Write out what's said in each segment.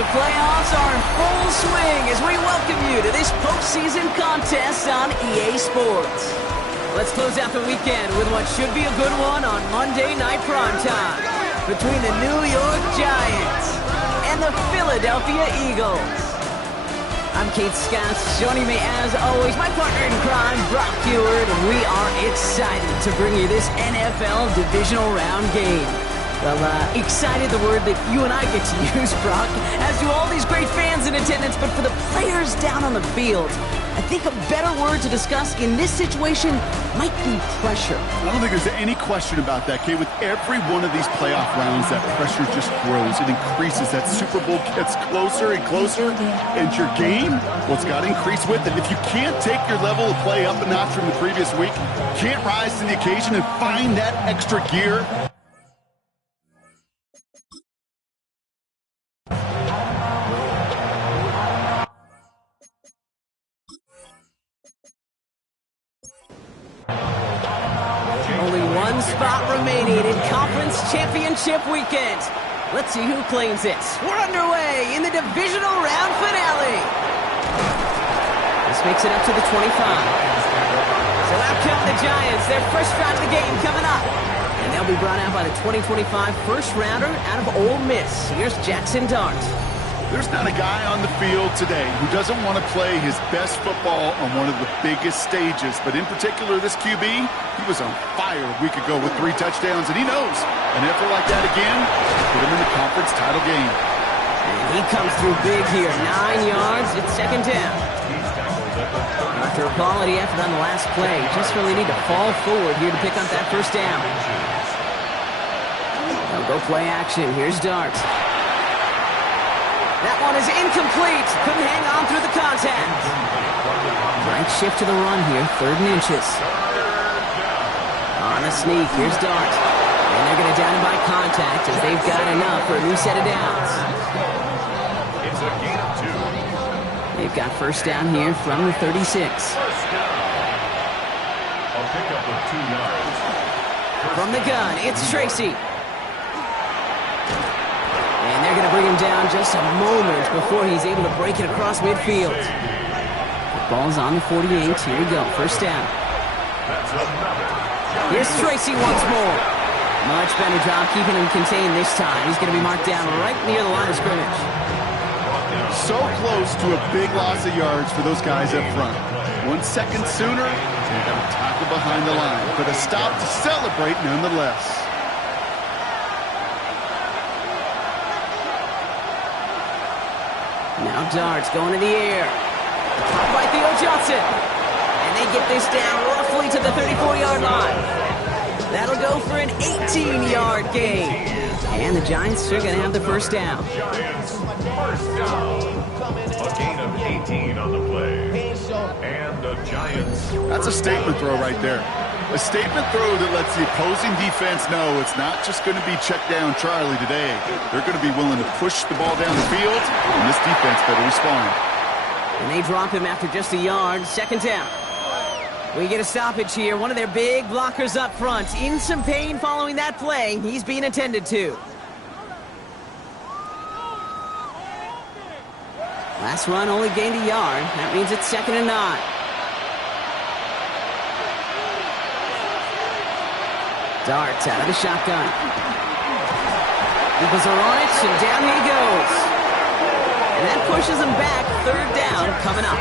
The playoffs are in full swing as we welcome you to this postseason contest on EA Sports. Let's close out the weekend with what should be a good one on Monday Night Primetime between the New York Giants and the Philadelphia Eagles. I'm Kate Scott. Joining me as always, my partner in crime, Brock Heward, and we are excited to bring you this NFL Divisional Round game. Well, excited, the word that you and I get to use, Brock, as do all these great fans in attendance, but for the players down on the field, I think a better word to discuss in this situation might be pressure. I don't think there's any question about that, Kate. With every one of these playoff rounds, that pressure just grows. It increases. That Super Bowl gets closer and closer, and your game, well, it's got to increase with it. If you can't take your level of play up a notch from the previous week, can't rise to the occasion and find that extra gear, spot remaining in Conference Championship Weekend. Let's see who claims it. We're underway in the Divisional Round finale. This makes it up to the 25. So out come the Giants, their first round of the game coming up. And they'll be brought out by the 2025 first rounder out of Ole Miss. Here's Jackson Dart. There's not a guy on the field today who doesn't want to play his best football on one of the biggest stages. But in particular, this QB, he was on fire a week ago with 3 touchdowns, and he knows an effort like that again put him in the conference title game. And he comes through big here. 9 yards, it's second down. After a quality effort on the last play, just really need to fall forward here to pick up that first down. They'll go play action. Here's Dart. That one is incomplete. Couldn't hang on through the contact. Right shift to the run here. 3rd and inches. On the sneak. Here's Dart. And they're going to down him by contact as they've got enough for a new set of downs. It's a gain of 2. They've got first down here from the 36. A pickup of 2 yards. From the gun, it's Tracy. And they're going to bring him down just a moment before he's able to break it across midfield. The ball's on the 48. Here we go. First down. Here's Tracy once more. Much better job keeping him contained this time. He's going to be marked down right near the line of scrimmage. So close to a big loss of yards for those guys up front. 1 second sooner, they've got to tackle behind the line. But a stop to celebrate nonetheless. Now Dart's going to the air. Caught by Theo Johnson. And they get this down roughly to the 34-yard line. That'll go for an 18-yard gain. And the Giants are going to have the first down. Giants, first down. A gain of 18 on the play. And the Giants. That's a statement throw right there. A statement throw that lets the opposing defense know it's not just going to be check down Charlie today. They're going to be willing to push the ball down the field, and this defense better respond. And they drop him after just a yard. Second down. We get a stoppage here. One of their big blockers up front. In some pain following that play. He's being attended to. Last run only gained a yard. That means it's 2nd and 9. Darts out of the shotgun. Eagles are on it, and down he goes. And that pushes him back. 3rd down coming up.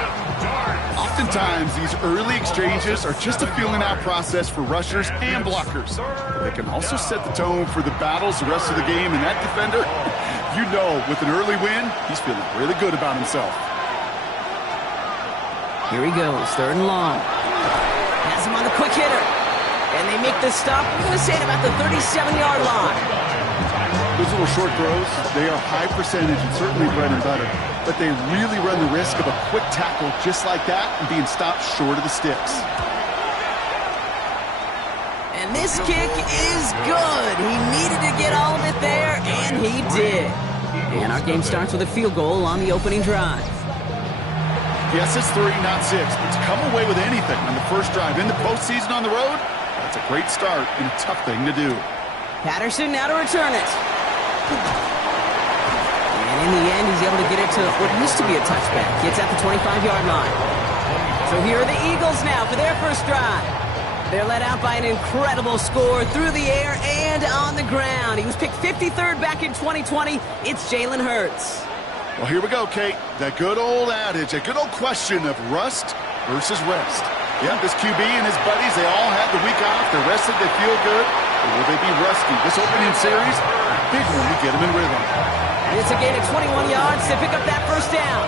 Oftentimes, these early exchanges are just a feeling-out process for rushers and blockers. But they can also set the tone for the battles the rest of the game, and that defender, you know, with an early win, he's feeling really good about himself. Here he goes, 3rd and long. Has him on the quick hitter. And they make the stop, I'm going to say, at about the 37-yard line. Those little short throws, they are high percentage and certainly bread and butter. But they really run the risk of a quick tackle just like that and being stopped short of the sticks. And this kick is good. He needed to get all of it there, and he did. And our game starts with a field goal on the opening drive. Yes, it's 3, not 6, but to come away with anything on the first drive in the postseason on the road, that's a great start and a tough thing to do. Patterson now to return it. And And in the end, he's able to get it to what used to be a touchback. Gets at the 25-yard line. So here are the Eagles now for their first drive. They're led out by an incredible score through the air and on the ground. He was picked 53rd back in 2020. It's Jalen Hurts. Well, here we go, Kate. That good old adage, a good old question of rust versus rest. Yeah, this QB and his buddies, they all had the week off. They're rested, they feel good. Or will they be rusty? This opening series, big one to get them in rhythm. And it's a gain of 21 yards to pick up that first down.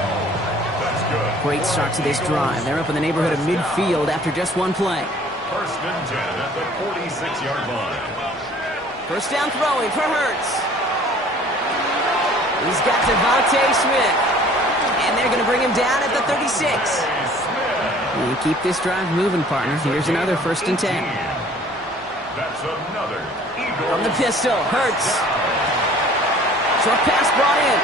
That's good. Great start to this drive. They're up in the neighborhood of midfield after just one play. First and 10 at the 46-yard line. First down throwing for Hurts. He's got Devontae Smith. And they're going to bring him down at the 36. You keep this drive moving, partner. Here's another first and 10. That's another Eagle. From the pistol, Hurts. Short pass brought in.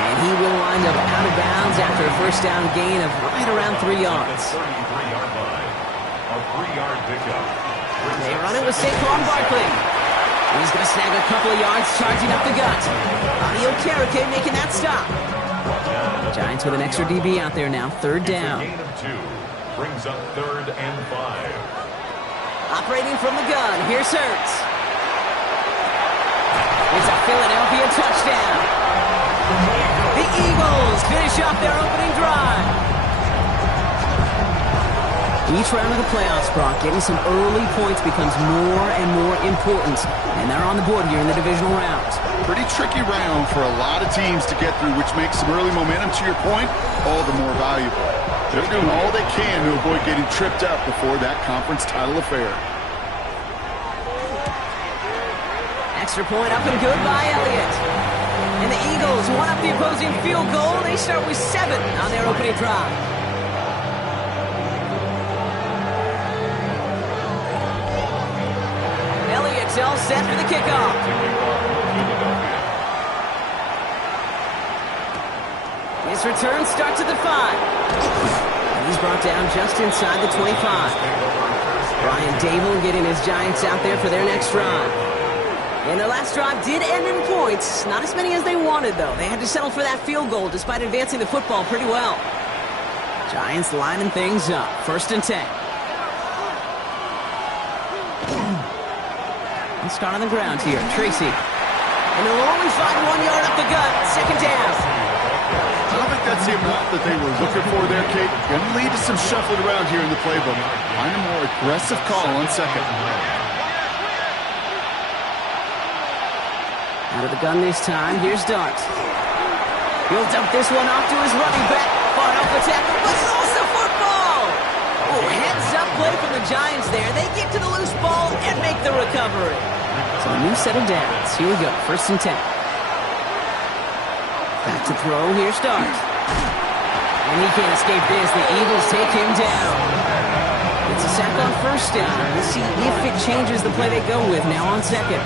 And he will wind up out of bounds after a first down gain of right around 3 yards. 33-yard line. A 3-yard pickup. They run it with Saquon Barkley. He's going to snag a couple of yards, charging up the gut. Audio Karake making that stop. Giants with an extra DB out there now. Third down. Gain of 2. Brings up 3rd and 5. Operating from the gun. Here's Hurts. It's a Philadelphia touchdown. The Eagles finish off their opening drive. Each round of the playoffs, Brock, getting some early points becomes more and more important. And they're on the board here in the divisional round. Pretty tricky round for a lot of teams to get through, which makes some early momentum, to your point, all the more valuable. They're doing all they can to avoid getting tripped up before that conference title affair. Extra point up and good by Elliott. And the Eagles one up the opposing field goal. They start with 7 on their opening drive. Elliott's all set for the kickoff. His return starts at the 5. And he's brought down just inside the 25. Brian Dable getting his Giants out there for their next drive. And their last drive did end in points. Not as many as they wanted, though. They had to settle for that field goal despite advancing the football pretty well. Giants lining things up. First and 10. Let's start on the ground here. Tracy. And they'll only find 1 yard up the gut. Second down. I don't think that's the amount that they were looking for there, Kate. Going to lead to some shuffling around here in the playbook. Find a more aggressive call on second. Out of the gun this time. Here's Dart. He'll dump this one off to his running back. Far off the tackle, but throws the football. Oh, heads-up play from the Giants there. They get to the loose ball and make the recovery. So a new set of downs. Here we go. First and 10. Back to throw. Here's Dart. And he can't escape this. The Eagles take him down. It's a sack on first down. We'll see if it changes the play they go with now on second.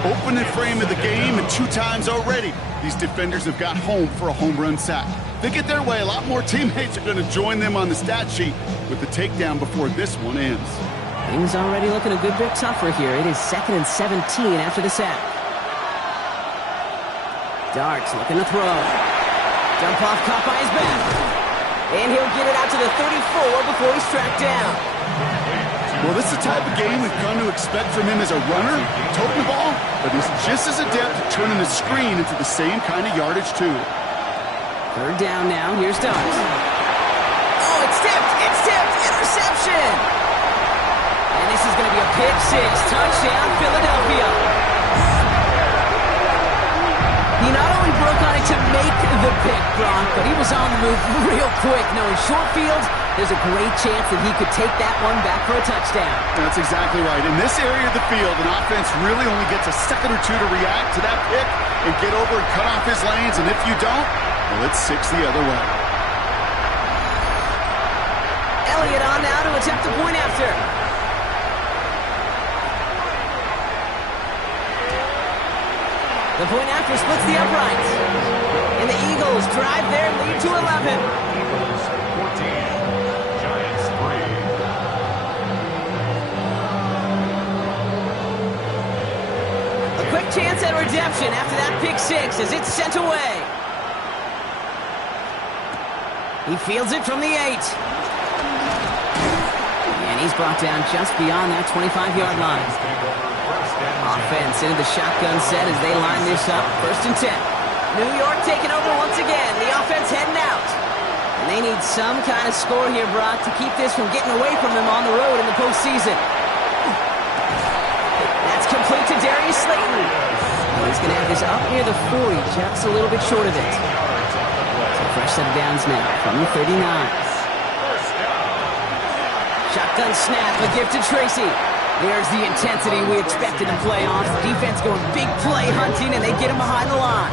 Opening frame of the game, and 2 times already, these defenders have got home for a home run sack. They get their way, a lot more teammates are going to join them on the stat sheet with the takedown before this one ends. Things already looking a good bit tougher here. It is 2nd and 17 after the sack. Darts looking to throw. Dump off, caught by his back. And he'll get it out to the 34 before he's tracked down. Well, this is the type of game we've come to expect from him as a runner, toting the ball, but he's just as adept at turning the screen into the same kind of yardage, too. Third down now. Here's Dart. Oh, it's tipped. It's tipped. Interception. And this is going to be a pick 6. Touchdown, Philadelphia. He not only broke on it to make the pick, Brock, but he was on the move real quick. Knowing short fields, there's a great chance that he could take that one back for a touchdown. That's exactly right. In this area of the field, an offense really only gets a second or two to react to that pick and get over and cut off his lanes. And if you don't, well, it's 6 the other way. Elliott on now to attempt the point after. The point after splits the uprights. And the Eagles drive their lead to 11. Eagles 14, Giants 3. A quick chance at redemption. reception after that pick six as it's sent away. He fields it from the 8. And he's brought down just beyond that 25-yard line. Offense into the shotgun set as they line this up. 1st and 10. New York taking over once again. The offense heading out. And they need some kind of score here, Brock, to keep this from getting away from them on the road in the postseason. That's complete to Darius Slayton. He's going to have this up near the 40, just a little bit short of it. So fresh set of downs now from the 39. Shotgun snap, a gift to Tracy. There's the intensity we expected in playoffs. Defense going big play hunting, and they get him behind the line.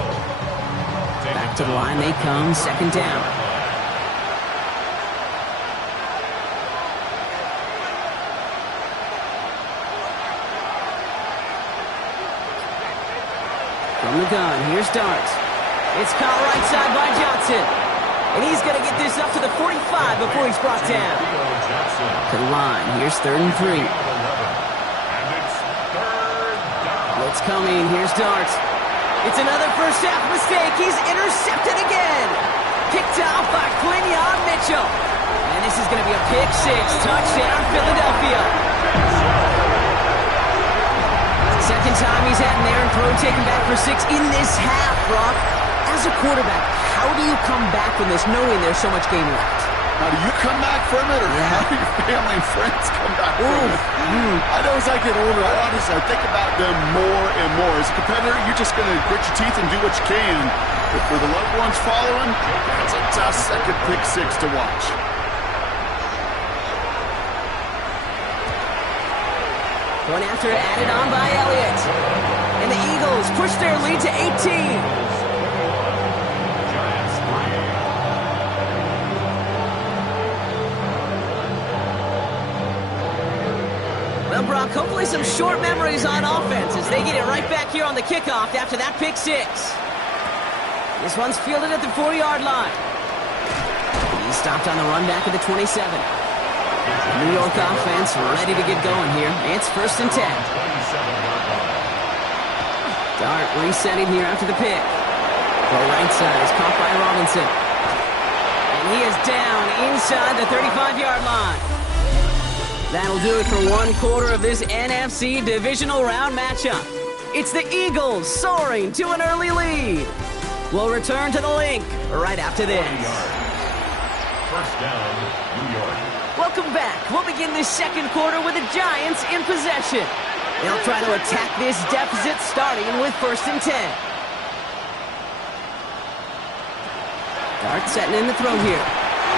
Back to the line they come, 2nd down. From the gun, here's Dart. It's caught right side by Johnson. And he's going to get this up to the 45 before he's brought down. To the line, here's 3rd and 3. Blitz coming, here's Dart. It's another first half mistake. He's intercepted again. Picked off by Quinion Mitchell. And this is going to be a pick six. Touchdown, Philadelphia. Second time he's had an errant throw taken back for 6 in this half, Brock. As a quarterback, how do you come back from this knowing there's so much game left? How do you come back from it, or how do your family and friends come back from it? I know as I get older, I think about them more and more. As a competitor, you're just going to grit your teeth and do what you can. But for the loved ones following, it's a tough second pick six to watch. One after added on by Elliott. And the Eagles push their lead to 18. Well, Brock, hopefully some short memories on offense as they get it right back here on the kickoff after that pick six. This one's fielded at the 4-yard line. He's stopped on the run back at the 27. New York offense ready to get going here. It's 1st and 10. Dart resetting here after the pick. The right side is caught by Robinson. And he is down inside the 35-yard line. That'll do it for 1/4 of this NFC Divisional Round matchup. It's the Eagles soaring to an early lead. We'll return to the link right after this. 1st down, New York. Welcome back. We'll begin this 2nd quarter with the Giants in possession. They'll try to attack this deficit starting with 1st and 10. Dart setting in the throw here.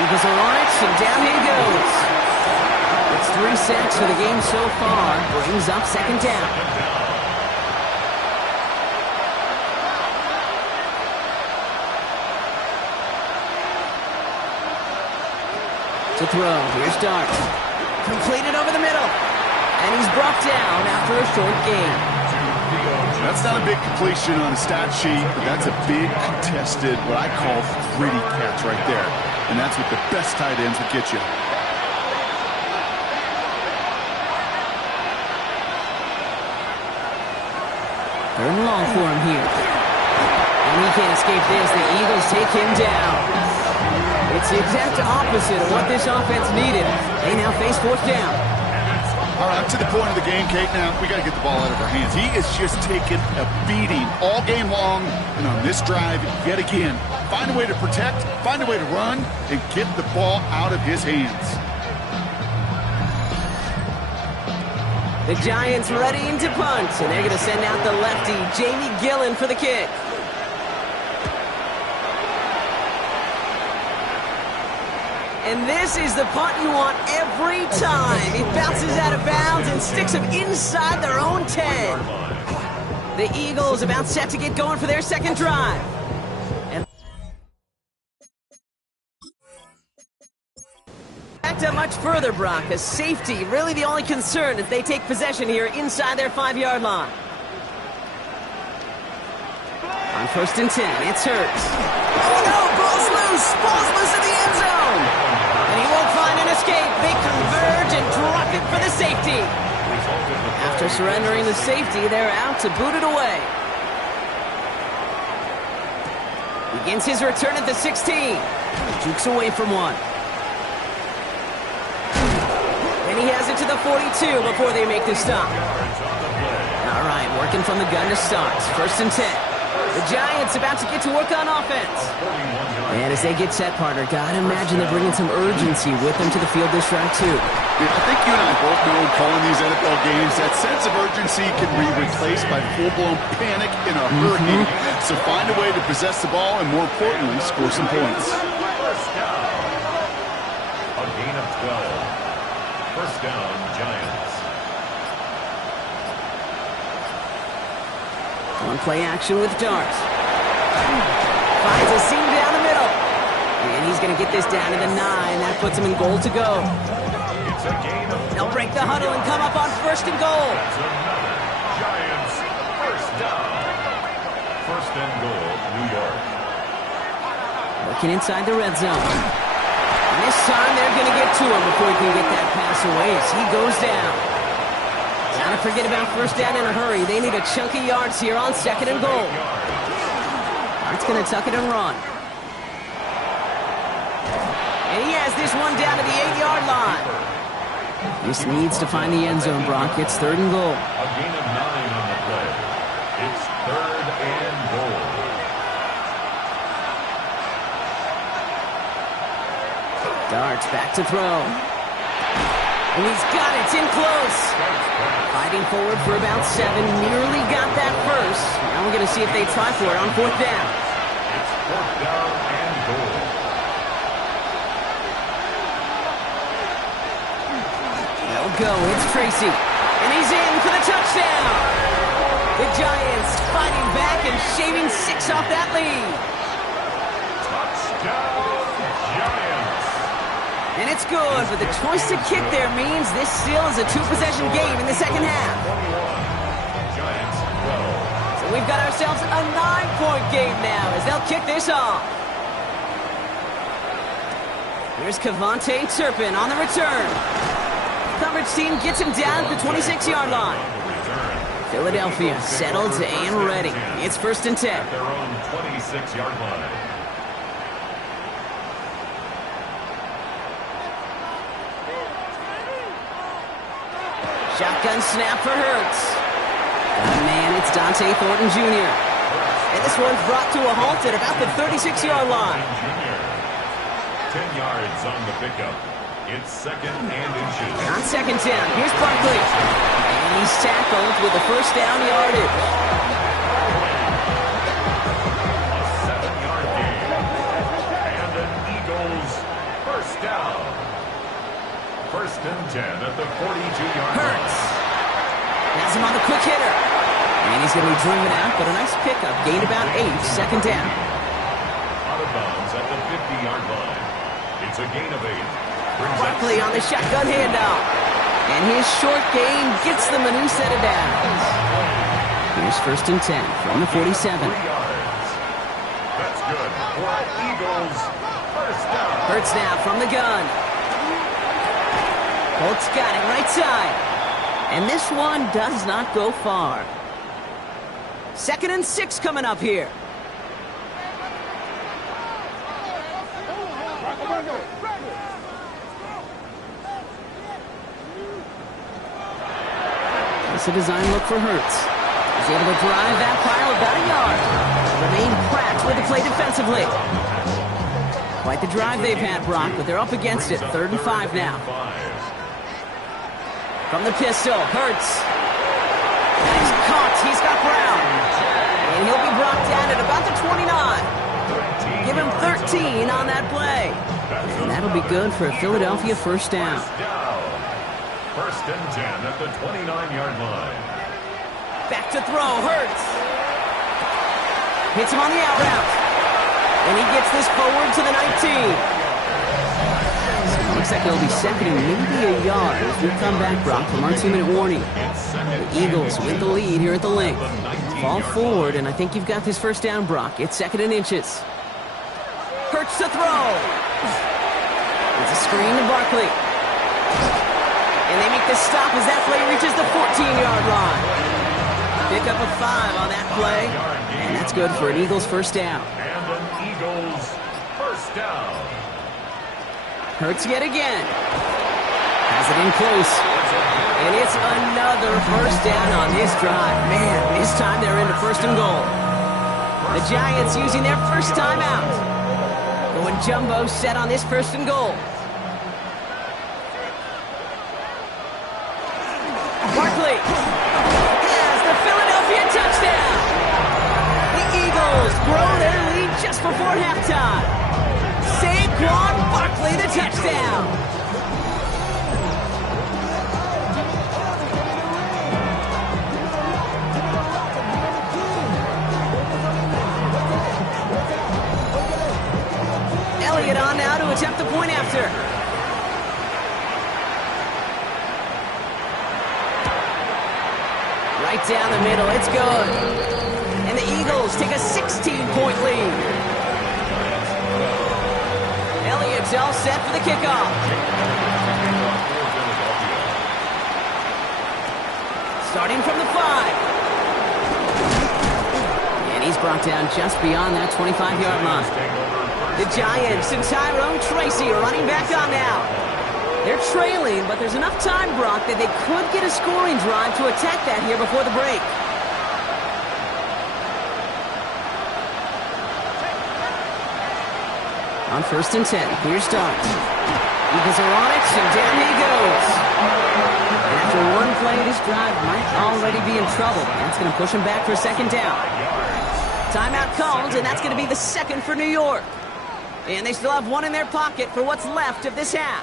Eagles are on it, and down he goes. It's 3 sacks for the game so far. Brings up 2nd down. To throw, here's Dart. Completed over the middle. And he's brought down after a short gain. That's not a big completion on a stat sheet, but that's a big contested, what I call gritty catch right there. And that's what the best tight ends will get you. 3rd and long for him here. And he can't escape this. The Eagles take him down. It's the exact opposite of what this offense needed. They now face 4th down. All right, up to the point of the game, Kate. Now, we got to get the ball out of our hands. He is just taking a beating all game long. And on this drive, yet again, find a way to protect, find a way to run, and get the ball out of his hands. The Giants ready to punt, and they're going to send out the lefty, Jamie Gillen, for the kick. And this is the punt you want every time. It bounces out of bounds and sticks them inside their own 10. The Eagles about set to get going for their 2nd drive. Backed up much further, Brock. A safety, really the only concern if they take possession here inside their 5-yard line. On 1st and 10, it's Hurts. Oh no, ball's loose in the end zone. And he won't find an escape. They converge and drop it for the safety. After surrendering the safety, they're out to boot it away. Begins his return at the 16. Jukes away from one. And he has it to the 42 before they make the stop. All right, working from the gun to start. 1st and 10. The Giants about to get to work on offense. And as they get set, partner, gotta imagine they're bringing some urgency with them to the field this drive, too. I think you and I both know in calling these NFL games, that sense of urgency can be replaced by full-blown panic in a hurry. So find a way to possess the ball and, more importantly, score some points. First down. A gain of 12. First down, Giants. On play action with Dart. Finds a seam down the middle. And he's going to get this down to the 9. That puts him in goal to go. It's a gain of They'll break the huddle and come up on 1st and goal. Giants first down. 1st and goal, New York. Working inside the red zone. And this time they're going to get to him before he can get that pass away as he goes down. Not to forget about 1st down in a hurry. They need a chunk of yards here on 2nd and goal. It's going to tuck it and run. And he has this one down to the 8-yard line. This needs to find the end zone, Brock. It's 3rd and goal. A gain of 9 on the play. It's 3rd and goal. Darts back to throw. And he's got it. It's in close. Fighting forward for about 7. Nearly got that first. Now we're going to see if they try for it on 4th down. It's 4th down and goal. They'll go. It's Tracy. And he's in for the touchdown. The Giants fighting back and shaving 6 off that lead. Touchdown, Giants. And it's good, but the choice to kick there means this still is a 2-possession game in the second half. 21. Giants 12. So we've got ourselves a 9-point game now as they'll kick this off. Here's Kevontae Turpin on the return. Coverage team gets him down at the 26-yard line. Philadelphia settled and ready. It's 1st and 10. At their own 26-yard line. Shotgun snap for Hurts. Man, it's Dante Thornton Jr. And this one's brought to a halt at about the 36-yard line. 10 yards on the pickup. It's 2nd and inches. On 2nd down, here's Barkley. And he's tackled with the 1st down yardage. A 7-yard gain. And an Eagles first down. 1st and 10 at the 42-yard line. Hurts. Has him on the quick hitter. And he's going to be driven out, but a nice pickup. Gained about 8, 2nd down. Out of bounds at the 50-yard line. It's a gain of 8. Barkley on the shotgun handoff. And his short gain gets them a new set of downs. Here's 1st and 10 from the 47. 3 yards. That's good for Eagles first down. Hurts now from the gun. Colts got it right side. And this one does not go far. 2nd and 6 coming up here. It's a design look for Hurts. He's able to drive that pile about a yard. Remain cracked with the play defensively. Quite the drive they've had, Brock, but they're up against it. 3rd and 5 now. From the pistol, Hurts. And he's caught. He's got Brown. And he'll be brought down at about the 29. Give him 13 on that play. And that'll be good for a Philadelphia first down. 1st and 10 at the 29-yard line. Back to throw, Hurts. Hits him on the out route. And he gets this forward to the 19. So it looks like it'll be 2nd and maybe a yard as we come back, Brock, from our 2-minute warning. The Eagles with the lead here at the length. Fall forward, and I think you've got this first down, Brock. It's 2nd and inches. Hurts to throw. It's a screen to Barkley. And they make the stop as that play reaches the 14-yard line. Pick up a 5 on that play. And that's good for an Eagles first down. And an Eagles, first down. Hurts yet again. Has it in close. And it's another first down on this drive. Man, this time they're into first and goal. The Giants using their first timeout. Going jumbo set on this first and goal. Barkley has the Philadelphia touchdown. The Eagles grow their lead just before halftime. Saquon Barkley, the touchdown. Elliott on now to attempt the point after. Right down the middle, it's good. And the Eagles take a 16-point lead. Elliott's all set for the kickoff. Starting from the 5. And he's brought down just beyond that 25-yard line. The Giants and Tyrone Tracy are running back on now. They're trailing, but there's enough time, Brock, that they could get a scoring drive to attack that here before the break. On 1st and 10, here's Dart. Eagles are on it, and down he goes. And after one play, this drive might already be in trouble. That's going to push him back for a second down. Timeout called, and that's going to be the second for New York. And they still have one in their pocket for what's left of this half.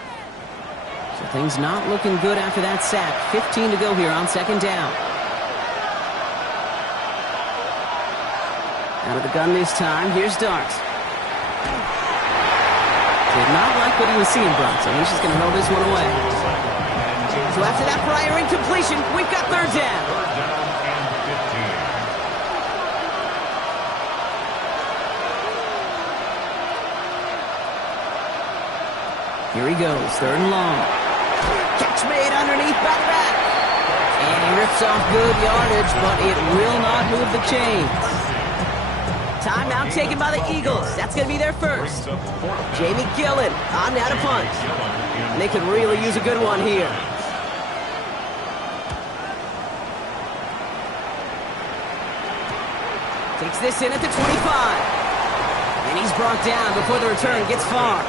So things not looking good after that sack. 15 to go here on second down. Out of the gun this time, here's Dart. Did not like what he was seeing, Brock, so he's just going to throw this one away. So after that prior incompletion, we've got third down. Third down and 15. Here he goes, third and long. Catch made underneath by the back. And he rips off good yardage, but it will not move the chains. Timeout taken by the Eagles. That's going to be their first. Jamie Gillen on now to punt. And they could really use a good one here. Takes this in at the 25. And he's brought down before the return gets far.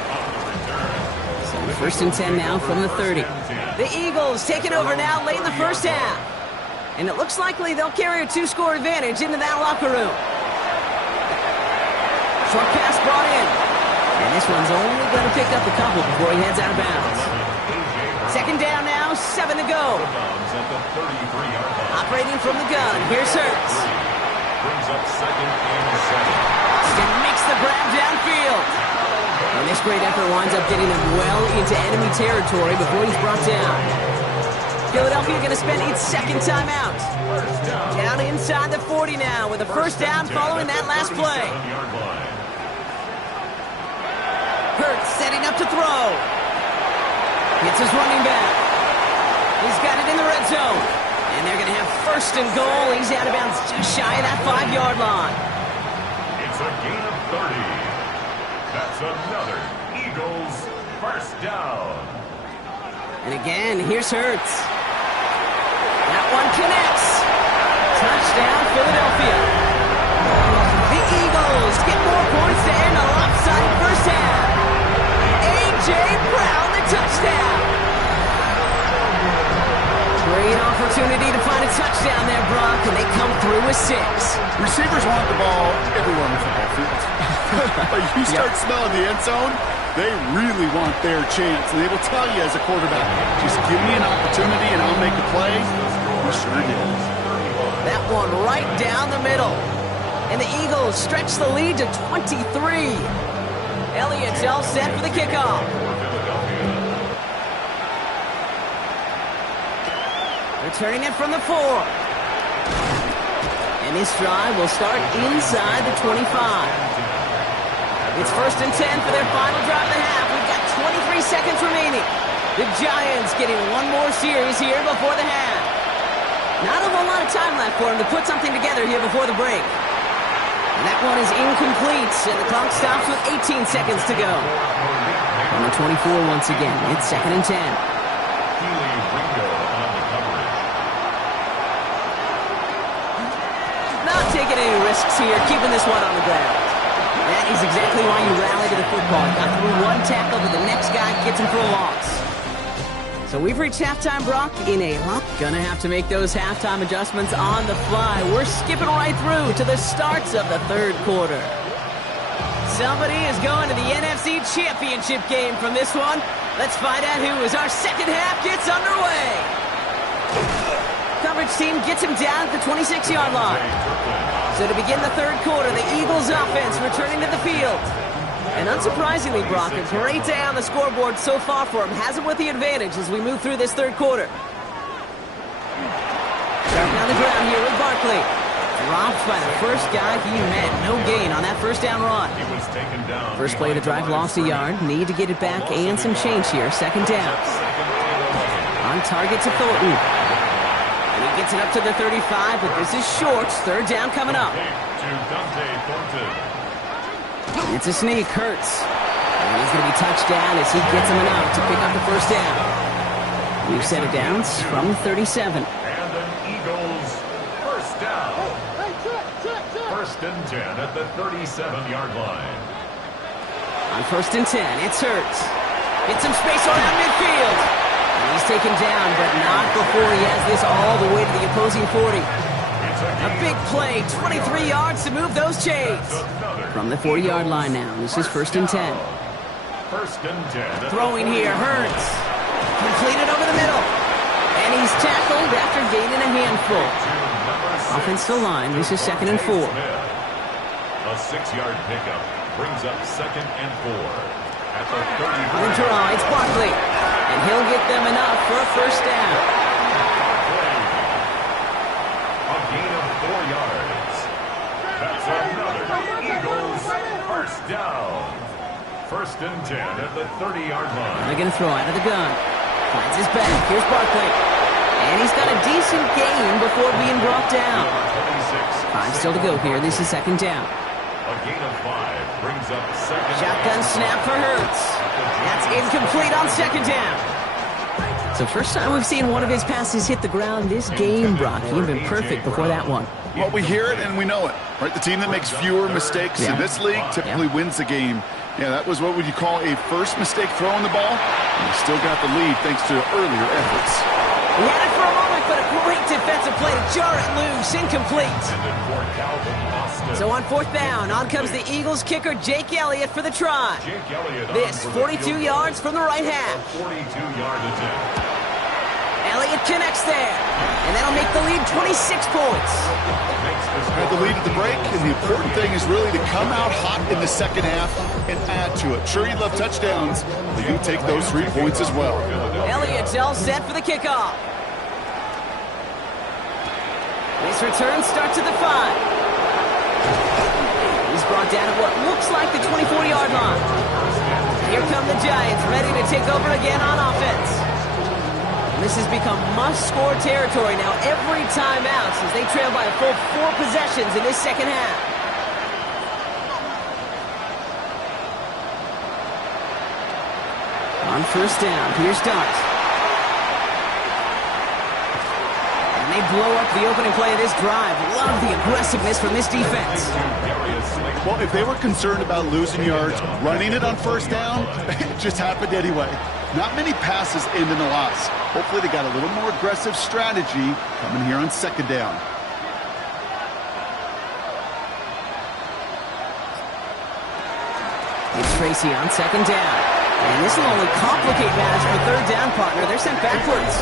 So 1st and 10 now from the 30. The Eagles taking over now late in the first half. And it looks likely they'll carry a 2-score advantage into that locker room. Short pass brought in. And this one's only going to pick up a couple before he heads out of bounds. Second down now, 7 to go. Operating from the gun, here's Hurts. Brings up second and 7. And makes the grab downfield. And this great effort winds up getting them well into enemy territory before he's brought down. Philadelphia going to spend its second timeout. Down inside the 40 now with a first down following that last play. Hurts setting up to throw. Hits his running back. He's got it in the red zone. And they're going to have first and goal. He's out of bounds just shy of that 5-yard line. It's a gain of 30. That's another Eagles first down. And again, here's Hurts. That one connects. Touchdown, Philadelphia. The Eagles get more points to end a lopsided first half. A.J. Brown, the touchdown. Great opportunity to find a touchdown there, Brock, and they come through with 6. Receivers want the ball everywhere on the football field. But you start smelling the end zone, they really want their chance. And they will tell you as a quarterback, just give me an opportunity and I'll make a play. We sure did. That one right down the middle. And the Eagles stretch the lead to 23. Elliott's all set for the kickoff. Returning it from the 4. And this drive will start inside the 25. It's 1st and 10 for their final drive of the half. We've got 23 seconds remaining. The Giants getting one more series here before the half. Not a whole lot of time left for them to put something together here before the break. And that one is incomplete, and the clock stops with 18 seconds to go. On the 24 once again, it's 2nd and 10. Not taking any risks here, keeping this one on the ground. That is exactly why you rally to the football. Got through one tackle, but the next guy gets him for a loss. So we've reached halftime, Brock, in a lot. Gonna have to make those halftime adjustments on the fly. We're skipping right through to the starts of the 3rd quarter. Somebody is going to the NFC Championship game from this one. Let's find out who as our second half gets underway. Coverage team gets him down at the 26-yard line. So to begin the 3rd quarter, the Eagles offense returning to the field. And unsurprisingly, Brock, a great day on the scoreboard so far for him. Has him with the advantage as we move through this 3rd quarter. Starting on the ground here with Barkley. Dropped by the first guy he met. No gain on that 1st down run. First play of the drive lost a yard. Need to get it back and some change here. 2nd down. On target to Thornton. And he gets it up to the 35, but this is short. 3rd down coming up. It's a sneak, Hurts. And he's going to be touched down as he gets him enough to pick up the 1st down. We've set it down from 37. And an Eagles 1st down. 1st and 10 at the 37-yard line. On 1st and 10, it's Hurts. Gets some space around midfield. And he's taken down, but not before he has this all the way to the opposing 40. A big play, 23 yards to move those chains. From the 40-yard line now, this is 1st and 10. 1st and 10. Throwing here, Hurts. Completed over the middle. And he's tackled after gaining a handful. Offensive line, this is 2nd and 4. A 6-yard pickup brings up 2nd and 4. At the 30. On the draw, it's Barkley. And he'll get them enough for a 1st down. A gain of 4 yards. That's another Eagles 1st down. 1st and 10 at the 30-yard line. They're going to throw out of the gun. Finds his back. Here's Barkley. And he's got a decent gain before being brought down. 5 still to go here. This is 2nd down. A gain of 5 brings up 2nd. Shotgun snap for Hurts. That's incomplete on 2nd down. So first time we've seen one of his passes hit the ground this game, Brock. He'd been perfect before that one. Well, we hear it and we know it, right? The team that makes fewer mistakes in this league typically wins the game. Yeah, that was what would you call a first mistake throwing the ball. And he still got the lead thanks to earlier efforts. He had it for a moment, but a great defensive play to jar it loose, incomplete. So on 4th down, on comes the Eagles kicker, Jake Elliott, for the try. This, 42 yards from the right half. 42-yard attempt. Elliott connects there, and that'll make the lead 26 points. Had the lead at the break, and the important thing is really to come out hot in the 2nd half and add to it. Sure, you love touchdowns, but you take those 3 points as well. Elliott's all set for the kickoff. This return starts at the 5. He's brought down at what looks like the 24-yard line. Here come the Giants, ready to take over again on offense. This has become must-score territory now every time out since they trail by a full 4 possessions in this 2nd half. On 1st down, here's Dart. And they blow up the opening play of this drive. Love the aggressiveness from this defense. Well, if they were concerned about losing yards, running it on 1st down, it just happened anyway. Not many passes end in a loss. Hopefully they got a little more aggressive strategy coming here on 2nd down. It's Tracy on 2nd down. And this will only complicate matters for 3rd down, partner. They're sent backwards.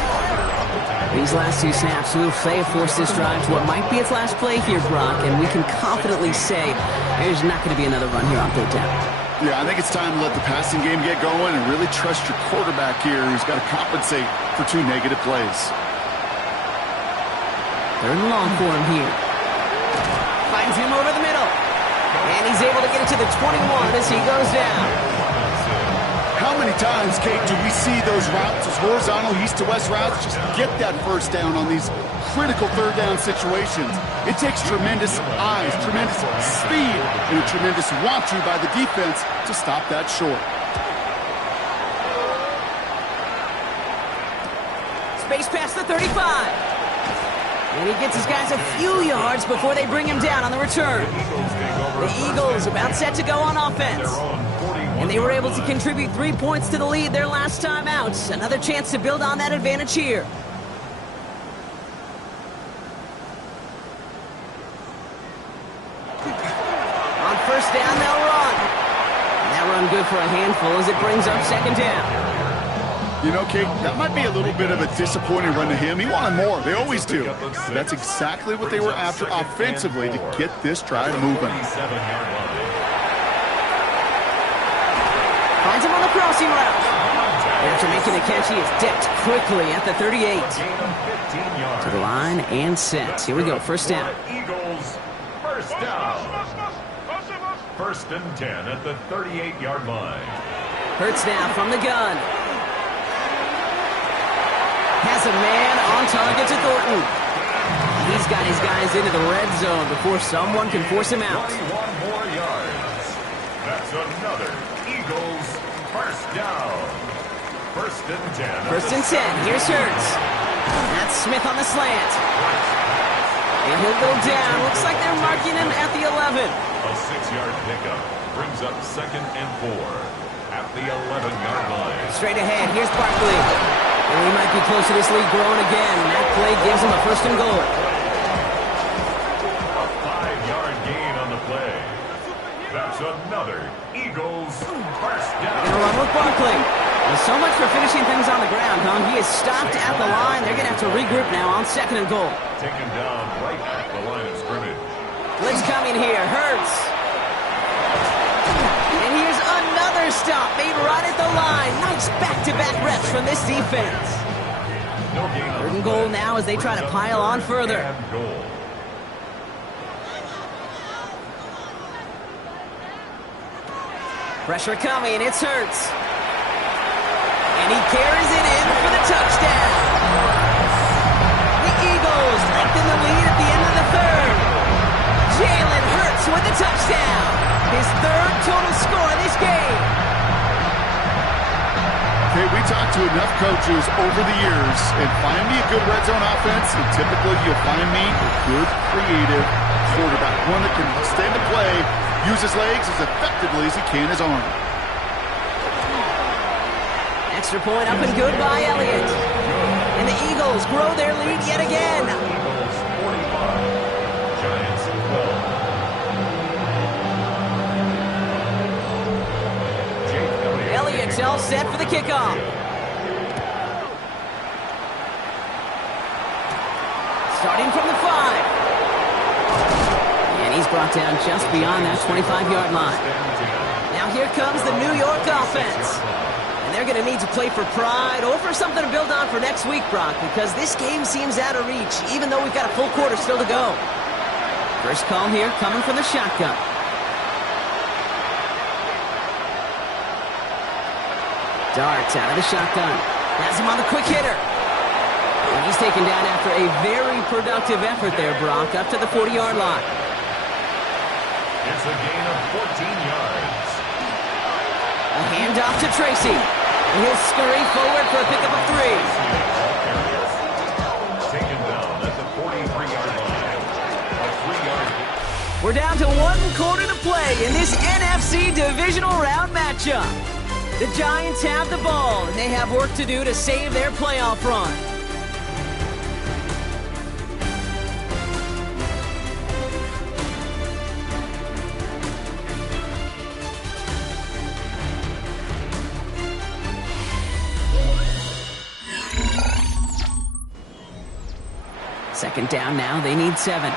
These last 2 snaps will force this drive to what might be its last play here, Brock, and we can confidently say there's not going to be another run here on 3rd down. Yeah, I think it's time to let the passing game get going and really trust your quarterback here who's got to compensate for 2 negative plays. 3rd and long for him here. Finds him over the middle. And he's able to get it to the 21 as he goes down. How many many times, Kate, do we see those routes, those horizontal east-to-west routes, just get that first down on these critical third down situations? It takes tremendous eyes, tremendous speed, and a tremendous want-to by the defense to stop that short. Space past the 35. And he gets his guys a few yards before they bring him down on the return. The Eagles about set to go on offense. And they were able to contribute 3 points to the lead their last time out. Another chance to build on that advantage here. On first down, they'll run. And that run good for a handful as it brings up second down. You know, Kate, that might be a little bit of a disappointing run to him. He wanted more. They always do. That's exactly what they were after offensively to get this drive moving. Finds him on the crossing route. After making the catch, he is decked quickly at the 38. To the line and set. Here we go, first down. Eagles, first down. First and 10 at the 38-yard line. Hurts now from the gun. Has a man on target to Thornton. He's got his guys into the red zone before someone can force him out. 21 more yards. That's another Eagles first down. First and 10. First and 10. Here's Hurts. That's Smith on the slant. And he'll go down. Looks like they're marking him at the 11. A 6-yard pickup brings up second and 4 at the 11-yard line. Straight ahead. Here's Barkley. And he might be close to this lead growing again. That play gives him a first and goal. A 5-yard gain on the play. That's another Eagles first down. Gonna run with Barkley. Well, so much for finishing things on the ground, huh? He is stopped at the line. They're gonna have to regroup now on second and goal. Taken down right at the line of scrimmage. Blitz coming here. Hurts. And here's another stop made right at the line. Nice back-to-back reps from this defense. No gain on Third and the goal play. now as they try to pile on further. And goal. Pressure coming. It's Hurts. And he carries it in for the touchdown. The Eagles lengthen the lead at the end of the third. Jalen Hurts with the touchdown. His third total score of this game. Okay, we talked to enough coaches over the years, and find me a good red zone offense, and typically you'll find me a good, creative quarterback. One that can extend the play, use his legs as effectively as he can his arm. Extra point up and good by Elliott. And the Eagles grow their lead yet again. Eagles 45, Giants 12. Jake Elliott's all set for the kickoff. Starting from the 5. And he's brought down just beyond that 25-yard line. Now here comes the New York offense. And they're going to need to play for pride or for something to build on for next week, Brock, because this game seems out of reach, even though we've got a full quarter still to go. First call here coming from the shotgun. Darts out of the shotgun. Has him on the quick hitter. And he's taken down after a very productive effort there, Brock, up to the 40-yard line. It's a gain of 14 yards. A handoff to Tracy. And he'll scurry forward for a pickup of 3. Taken down at the 43-yard line. A 3-yard. We're down to 1 quarter to play in this NFC Divisional Round matchup. The Giants have the ball, and they have work to do to save their playoff run. Second down now, they need 7.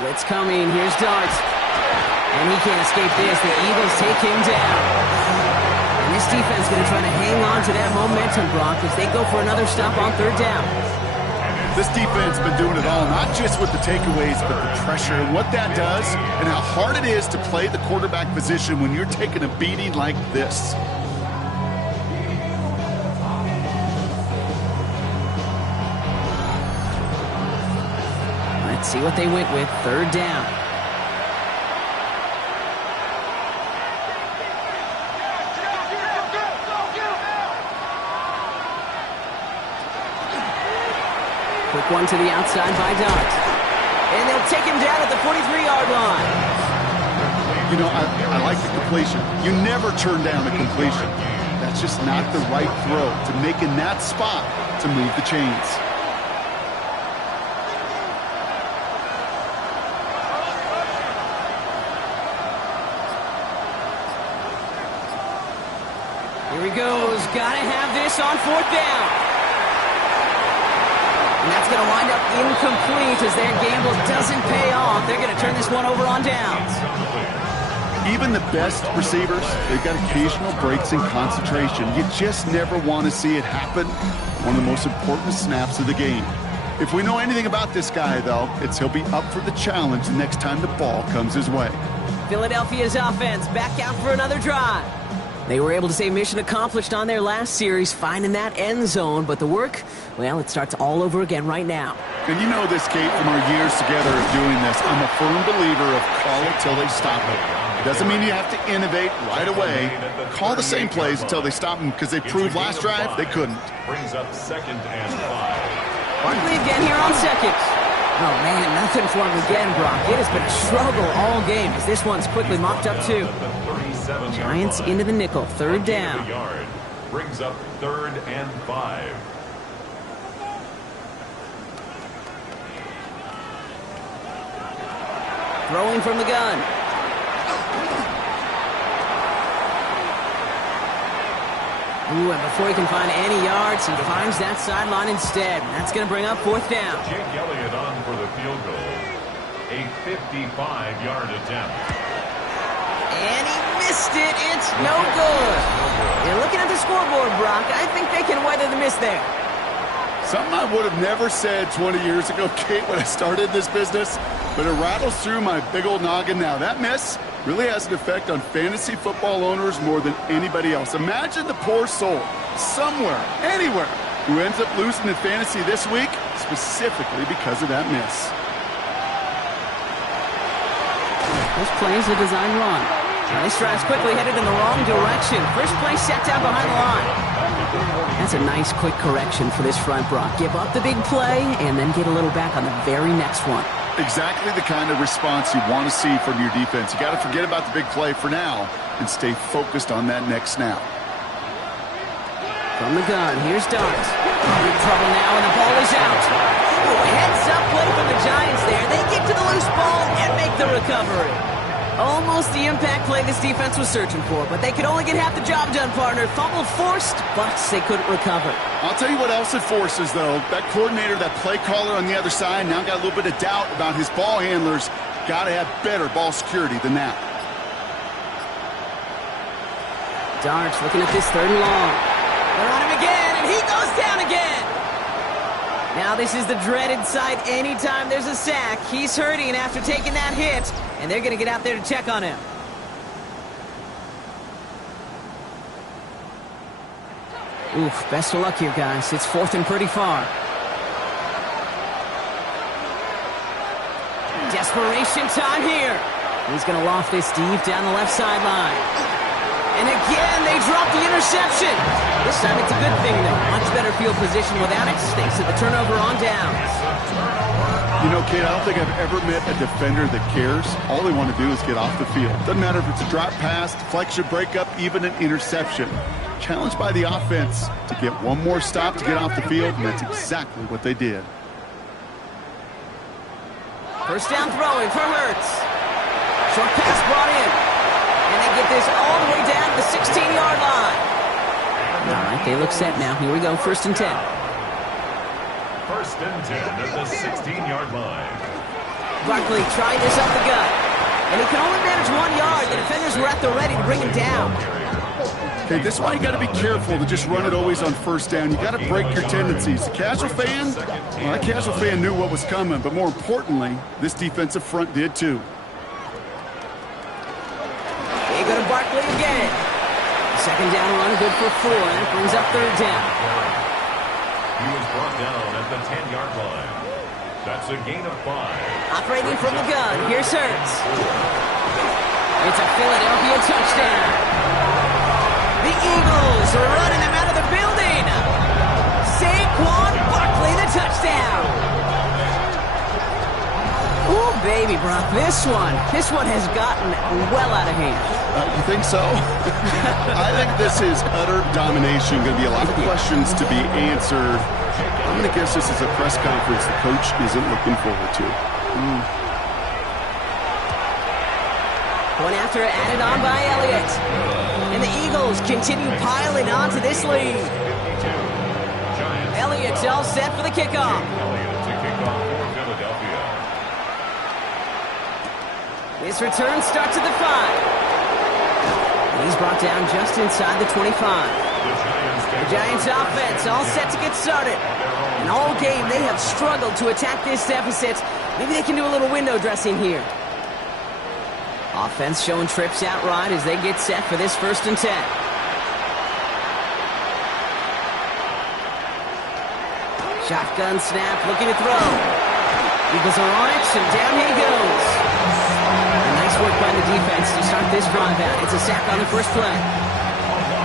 Blitz coming, here's Darts. And he can't escape this, the Eagles take him down. And this defense is going to try to hang on to that momentum, Brock, as they go for another stop on third down. And This defense has been doing it all, not just with the takeaways, but the pressure and what that does and how hard it is to play the quarterback position when you're taking a beating like this. Let's see what they went with. Third down. Quick one to the outside by Dart. And they'll take him down at the 43-yard line. You know, I like the completion. You never turn down a completion. That's just not the right throw to make in that spot to move the chains. Here he goes. Gotta have this on fourth down. And that's going to wind up incomplete as their gamble doesn't pay off. They're going to turn this one over on downs. Even the best receivers, they've got occasional breaks in concentration. You just never want to see it happen. One of the most important snaps of the game. If we know anything about this guy, though, it's he'll be up for the challenge the next time the ball comes his way. Philadelphia's offense back out for another drive. They were able to say mission accomplished on their last series, finding that end zone, but the work, well, it starts all over again right now. And you know this, Kate, from our years together of doing this, I'm a firm believer of call it till they stop it. It doesn't mean you have to innovate right away. Call the same plays until they stop them, because they proved last drive they couldn't. Brings up 2nd and 5. Barkley again here on second. Oh, man, nothing for him again, Brock. It has been a struggle all game as this one's quickly mopped up, too. Giants into the nickel. Third down. Brings up 3rd and 5. Throwing from the gun. Ooh, and before he can find any yards, he finds that sideline instead. That's going to bring up 4th down. Jake Elliott on for the field goal. A 55-yard attempt. And he missed it. It's no good. You're looking at the scoreboard, Brock. I think they can weather the miss there. Something I would have never said 20 years ago, Kate, when I started this business, but it rattles through my big old noggin now. That miss really has an effect on fantasy football owners more than anybody else. Imagine the poor soul somewhere, anywhere, who ends up losing in fantasy this week, specifically because of that miss. This play is a design run. Nice drives quickly headed in the wrong direction. First play set down behind the line. That's a nice quick correction for this front, Brock. Give up the big play and then get a little back on the very next one. Exactly the kind of response you want to see from your defense. You got to forget about the big play for now and stay focused on that next snap. From the gun, here's Dart. In trouble now, and the ball is out. Ooh, heads up play for the Giants there. They get to the loose ball and make the recovery. Almost the impact play this defense was searching for, but they could only get half the job done, partner. Fumble forced, but they couldn't recover. I'll tell you what else it forces, though. That coordinator, that play caller on the other side, now got a little bit of doubt about his ball handlers. Got to have better ball security than that. Darts looking at this 3rd and long. They're on him again, and he goes down again. Now this is the dreaded sight anytime there's a sack. He's hurting after taking that hit, and they're going to get out there to check on him. Oof, best of luck here, guys. It's 4th and pretty far. Desperation time here. He's going to loft this deep down the left sideline. And again, they drop the interception. This time it's a good thing, though. Much better field position without it. Thanks to the turnover on downs. You know, Kate, I don't think I've ever met a defender that cares. All they want to do is get off the field. Doesn't matter if it's a drop pass, deflection, breakup, even an interception. Challenged by the offense to get one more stop to get off the field, and that's exactly what they did. First down throwing for Hurts. Short pass brought in. And they get this all the way down to the 16-yard line. All right, they look set now. Here we go, 1st and 10. 1st and 10 at the 16-yard line. Barkley trying this up the gut. And he can only manage 1 yard. The defenders were at the ready to bring him down. Okay, this is why you got to be careful to just run it always on first down. You got to break your tendencies. The casual fan, well, that casual fan knew what was coming, but more importantly, this defensive front did too. They go to Barkley again. Second down run, good for 4, and it brings up third down. He was brought down at the 10-yard line. That's a gain of 5. Operating from the gun, here's Hurts. It's a Philadelphia touchdown. The Eagles are running them out of the building. Saquon Barkley, the touchdown. Ooh, baby, Brock, this one has gotten well out of hand. You think so? I think this is utter domination. Going to be a lot of questions to be answered. I'm going to guess this is a press conference the coach isn't looking forward to. One after added on by Elliott. And the Eagles continue piling on to this lead. Elliott's all set for the kickoff. This return starts at the 5. He's brought down just inside the 25. The Giants offense all set to get started. And all game they have struggled to attack this deficit. Maybe they can do a little window dressing here. Offense showing trips out right as they get set for this 1st and 10. Shotgun snap, looking to throw. Eagles are on it, and down he goes. Nice work by the defense to start this drive out. It's a sack on the first play.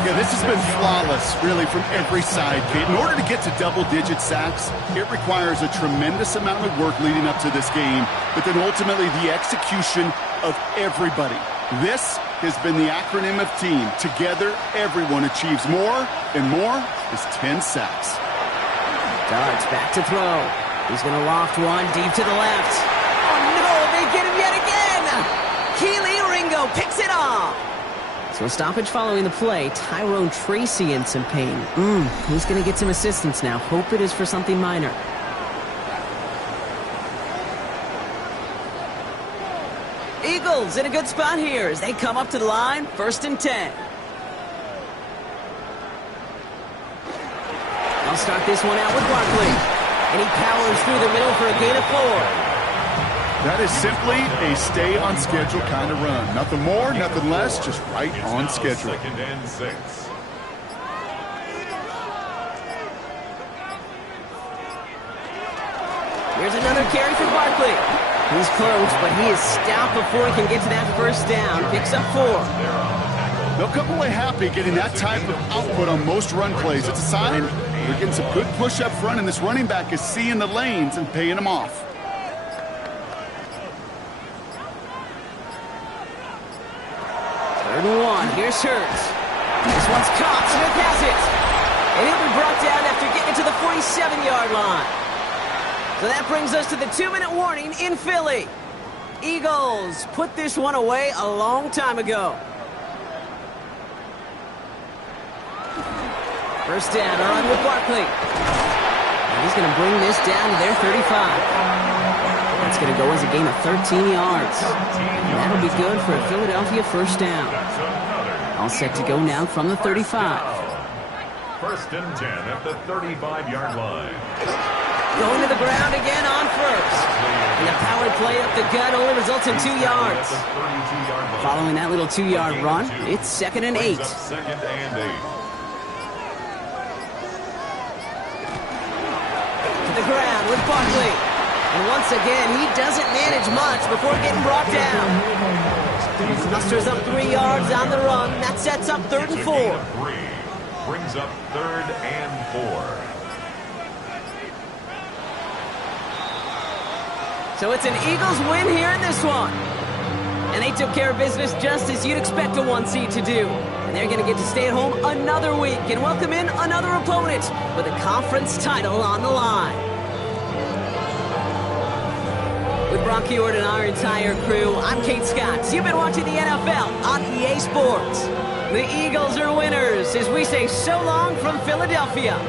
Yeah, this has been flawless, really, from every side, Kate. In order to get to double-digit sacks, it requires a tremendous amount of work leading up to this game, but then ultimately the execution of everybody. This has been the acronym of team. Together, everyone achieves more, and more is 10 sacks. Darts back to throw. He's going to loft one deep to the left. Oh, no, they get him yet again. Keely Ringo picks it off. So a stoppage following the play. Tyrone Tracy in some pain. He's going to get some assistance now. Hope it is for something minor. Eagles in a good spot here as they come up to the line. 1st and 10. I'll start this one out with Barkley. And he powers through the middle for a gain of 4. That is simply a stay-on-schedule kind of run. Nothing more, nothing less, just right on schedule. 2nd and 6. Here's another carry for Barkley. He's close, but he is stopped before he can get to that 1st down. Picks up 4. They'll come away happy getting that type of output on most run plays. It's a sign they're getting some good push up front, and this running back is seeing the lanes and paying them off. 3rd and 1. Here's Hurts. This one's caught. Smith has it. And he'll be brought down after getting to the 47-yard line. So that brings us to the 2-minute warning in Philly. Eagles put this one away a long time ago. 1st down, a run with Barkley. And he's going to bring this down to their 35. That's going to go as a gain of 13 yards. And that'll be good for a Philadelphia 1st down. All set to go now from the 35. 1st and 10 at the 35-yard line. Going to the ground again on 1st. And the power play up the gut only results in 2 yards. Following that little 2-yard run, it's 2nd and 8. 2nd and 8. The ground with Barkley. And once again, he doesn't manage much before getting brought down. He musters up 3 yards on the run. That sets up 3rd and 4. Brings up 3rd and 4. So it's an Eagles win here in this one. And they took care of business just as you'd expect a 1 seed to do. And they're going to get to stay at home another week and welcome in another opponent with a conference title on the line. With Brock Huard and our entire crew, I'm Kate Scott. You've been watching the NFL on EA Sports. The Eagles are winners as we say so long from Philadelphia.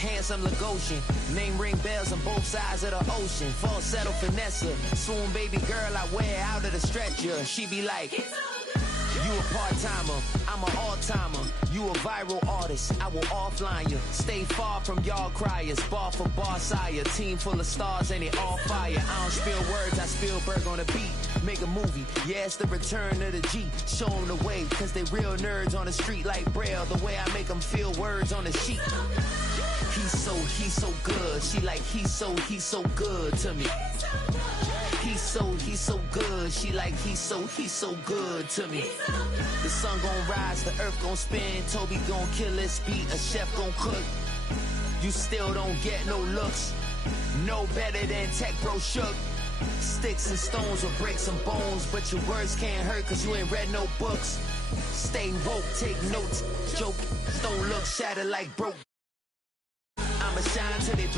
handsome Lagosian. Name ring bells on both sides of the ocean. Falsetto finesse, swoon baby girl I wear out of the stretcher. She be like, you a part-timer, I'm an all-timer. You a viral artist, I will offline you. Stay far from y'all criers, bar for bar sire. Team full of stars and it all fire. I don't spill words, I Spielberg on a beat. Make a movie, yeah, it's the return of the G. Show them the way, cause they real nerds on the street like Braille. The way I make them feel words on the sheet. He's so good. She like, he's so good to me. He's so good. She like, he's so good to me. The sun gon' rise, the earth gon' spin. Toby gon' kill this beat, a chef gon' cook. You still don't get no looks. No better than Tech Bro Shook. Sticks and stones will break some bones, but your words can't hurt cause you ain't read no books. Stay woke, take notes, joke. Don't look shattered like broke. I'ma shine till they